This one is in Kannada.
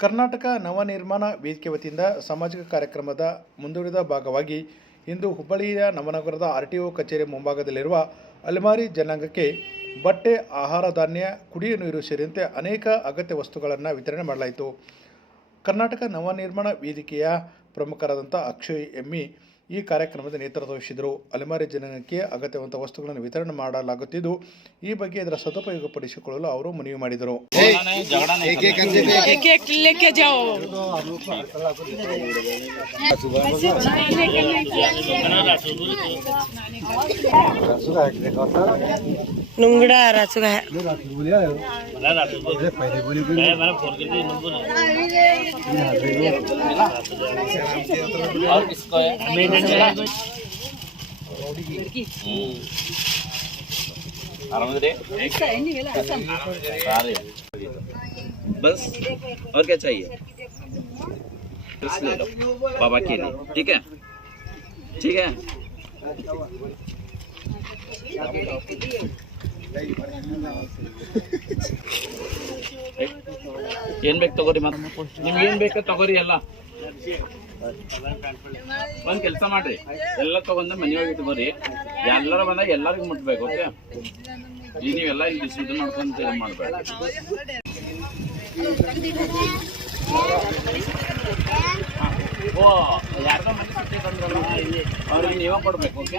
ಕರ್ನಾಟಕ ನವನಿರ್ಮಾಣ ವೇದಿಕೆ ವತಿಯಿಂದ ಸಾಮಾಜಿಕ ಕಾರ್ಯಕ್ರಮದ ಮುಂದುವರಿದ ಭಾಗವಾಗಿ ಇಂದು ಹುಬ್ಬಳ್ಳಿಯ ನವನಗರದ ಆರ್ ಟಿ ಒ ಕಚೇರಿ ಮುಂಭಾಗದಲ್ಲಿರುವ ಅಲೆಮಾರಿ ಜನಾಂಗಕ್ಕೆ ಬಟ್ಟೆ, ಆಹಾರ ಧಾನ್ಯ, ಕುಡಿಯುವ ನೀರು ಸೇರಿದಂತೆ ಅನೇಕ ಅಗತ್ಯ ವಸ್ತುಗಳನ್ನು ವಿತರಣೆ ಮಾಡಲಾಯಿತು. ಕರ್ನಾಟಕ ನವನಿರ್ಮಾಣ ವೇದಿಕೆಯ ಪ್ರಮುಖರಾದಂಥ ಅಕ್ಷಯ್ ಎಮ್ಮಿ ಈ ಕಾರ್ಯಕ್ರಮದ ನೇತೃತ್ವ ವಹಿಸಿದರು ಅಲೆಮಾರಿ ಜನನಕ್ಕೆ ಅಗತ್ಯವಂತ ವಸ್ತುಗಳನ್ನು ವಿತರಣೆ ಮಾಡಲಾಗುತ್ತಿದ್ದು ಈ ಬಗ್ಗೆ ಇದರ ಸದುಪಯೋಗ ಪಡಿಸಿಕೊಳ್ಳಲು ಅವರು ಮನವಿ ಮಾಡಿದರು. एक एक लेके जाओ नुंगड़ा राचुगा है और किसको है आरामदे बस और क्या चाहिए बस ले लो बाबा के लिए ठीक है ठीक है ಏನ್ ಬೇಕು ತಗೋರಿ ಮತ್ತೆ ನಿಮ್ಗೆ ಏನ್ ಬೇಕು ತಗೋರಿ ಎಲ್ಲ ಒಂದ್ ಕೆಲಸ ಮಾಡ್ರಿ. ಎಲ್ಲ ತಗೊಂಡ ಮನೆಯೊಳಗೆ ಬರ್ರಿ. ಎಲ್ಲರ ಬಂದಾಗ ಎಲ್ಲರಿಗೂ ಮುಟ್ಬೇಕು, ಓಕೆ? ಈಗ ನೀವೆಲ್ಲ ಇಲ್ಲಿ ಇದು ಮಾಡ್ಕೊಂತ ಮಾಡ್ಬೇಕು ಓ, ಯಾರ್ದೋ ಮನೆ ಸುತ್ತಿ ಬಂದ್ರಲ್ಲ ಅವ್ರಿಗೆ ನೀವೇ ಕೊಡ್ಬೇಕು, ಓಕೆ?